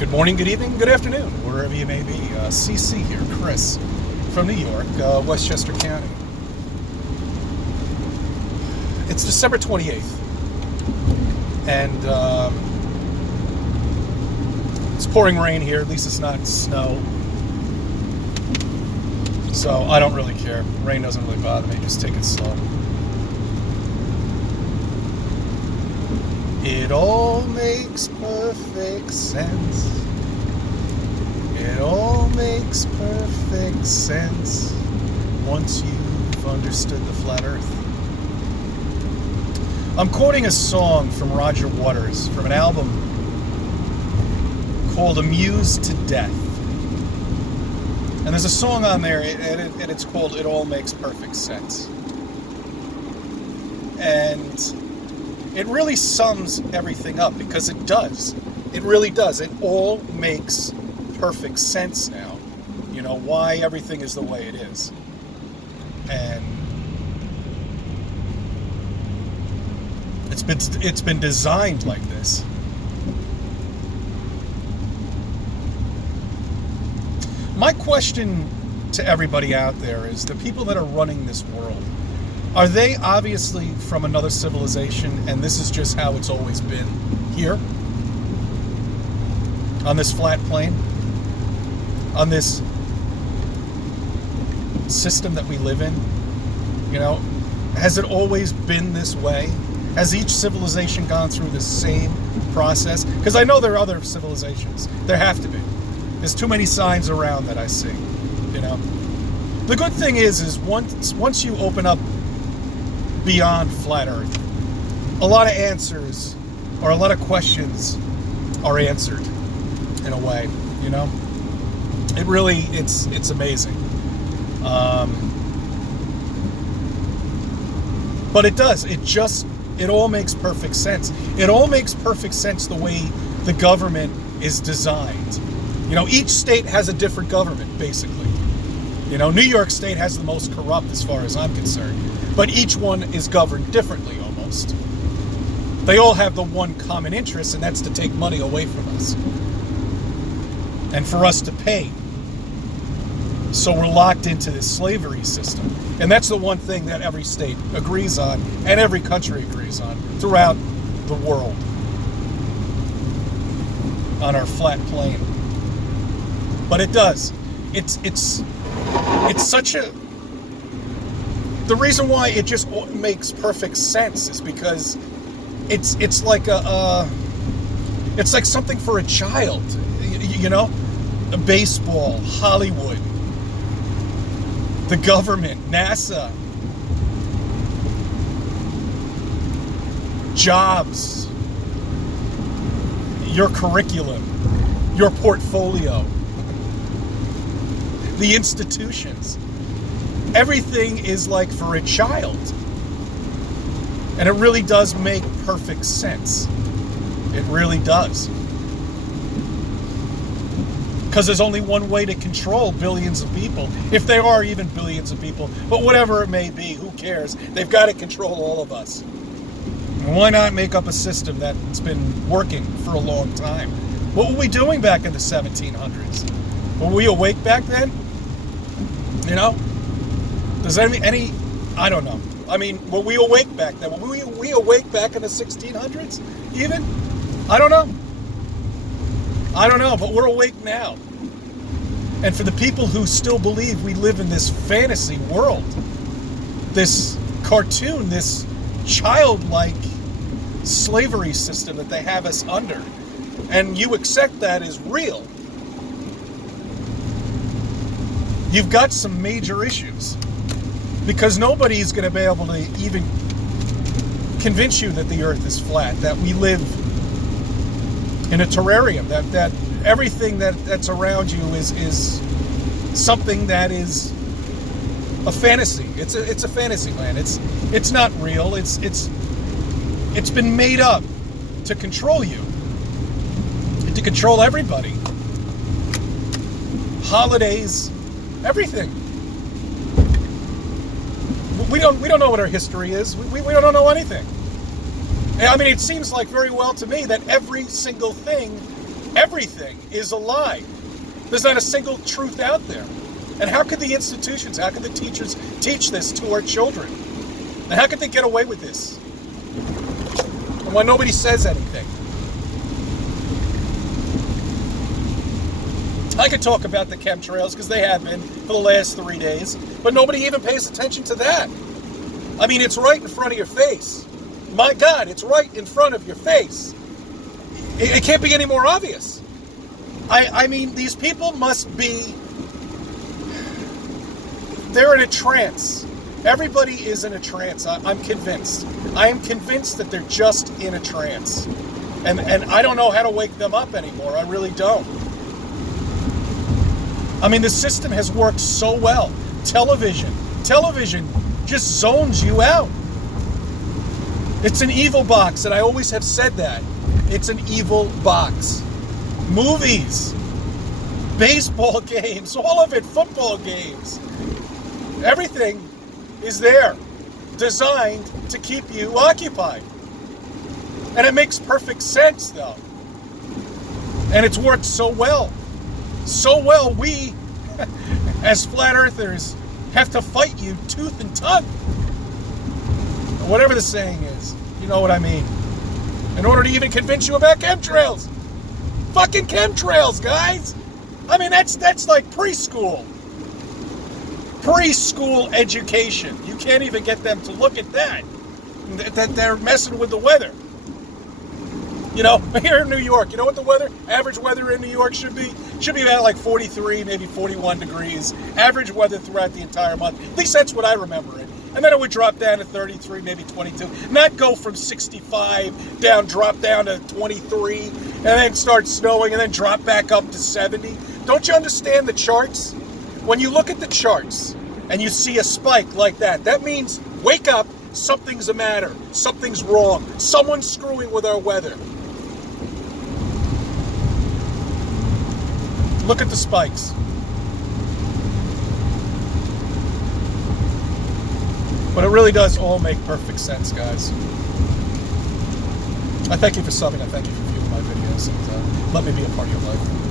Good morning, good evening, good afternoon, wherever you may be. CC here, Chris, from New York, Westchester County. It's December 28th, and it's pouring rain here. At least it's not snow. So I don't really care. Rain doesn't really bother me. Just take it slow. It all makes perfect sense. It all makes perfect sense once you've understood the flat earth. I'm quoting a song from Roger Waters from an album called Amused to Death. And there's a song on there, and it's called It All Makes Perfect Sense. And it really sums everything up, because it does. It really does. It all makes perfect sense now. You know, why everything is the way it is. And it's been designed like this. My question to everybody out there is, the people that are running this world, are they obviously from another civilization, and this is just how it's always been here? On this flat plane? On this system that we live in? You know, has it always been this way? Has each civilization gone through the same process? Because I know there are other civilizations. There have to be. There's too many signs around that I see, you know. The good thing is once you open up beyond flat Earth, a lot of answers, or a lot of questions, are answered in a way, you know. It really, it's amazing. But it does. It all makes perfect sense. It all makes perfect sense the way the government is designed. You know, each state has a different government, basically. You know, New York State has the most corrupt as far as I'm concerned. But each one is governed differently, almost. They all have the one common interest, and that's to take money away from us. And for us to pay. So we're locked into this slavery system. And that's the one thing that every state agrees on, and every country agrees on, throughout the world. On our flat plane. But it does. It's such a... The reason why it just makes perfect sense is because it's like it's like something for a child, you know? Baseball, Hollywood, the government, NASA, jobs, your curriculum, your portfolio, the institutions. Everything is like for a child. And it really does make perfect sense. It really does. Because there's only one way to control billions of people, if there are even billions of people. But whatever it may be, who cares? They've got to control all of us. And why not make up a system that's been working for a long time? What were we doing back in the 1700s? Were we awake back then? You know? Does any I don't know. I mean, were we awake back then? Were we awake back in the 1600s even? I don't know. I don't know, but we're awake now. And for the people who still believe we live in this fantasy world, this cartoon, this childlike slavery system that they have us under, and you accept that as real, you've got some major issues. Because nobody's going to be able to even convince you that the earth is flat, that we live in a terrarium, that everything that's around you is something that is a fantasy. It's a fantasy land. It's not real. It's been made up to control you, to control everybody. Holidays, everything. We don't know what our history is. We don't know anything. I mean, it seems like very well to me that every single thing Everything is a lie. There's not a single truth out there. And how could the institutions, how could the teachers teach this to our children? And how could they get away with this? And why nobody says anything? I could talk about the chemtrails, because they have been for the last 3 days, but nobody even pays attention to that. I mean, it's right in front of your face. My God, it's right in front of your face. It can't be any more obvious. I mean, these people must be... They're in a trance. Everybody is in a trance. I'm convinced. I am convinced that they're just in a trance. And I don't know how to wake them up anymore. I really don't. I mean, the system has worked so well. Television just zones you out. It's an evil box, and I always have said that. It's an evil box. Movies, baseball games, all of it, football games. Everything is there, designed to keep you occupied. And it makes perfect sense, though. And it's worked so well. So well, we, as flat earthers, have to fight you tooth and tongue. Whatever the saying is, you know what I mean. In order to even convince you about chemtrails. Fucking chemtrails, guys. I mean, that's like preschool. Preschool education. You can't even get them to look at that. That they're messing with the weather. You know, here in New York, you know what the average weather in New York should be? Should be about like 43, maybe 41 degrees. Average weather throughout the entire month. At least that's what I remember it. And then it would drop down to 33, maybe 22. Not go from 65 down, drop down to 23, and then start snowing, and then drop back up to 70. Don't you understand the charts? When you look at the charts and you see a spike like that, that means wake up, something's the matter, something's wrong, someone's screwing with our weather. Look at the spikes. But it really does all make perfect sense, guys. I thank you for subbing. I thank you for viewing my videos. And let me be a part of your life.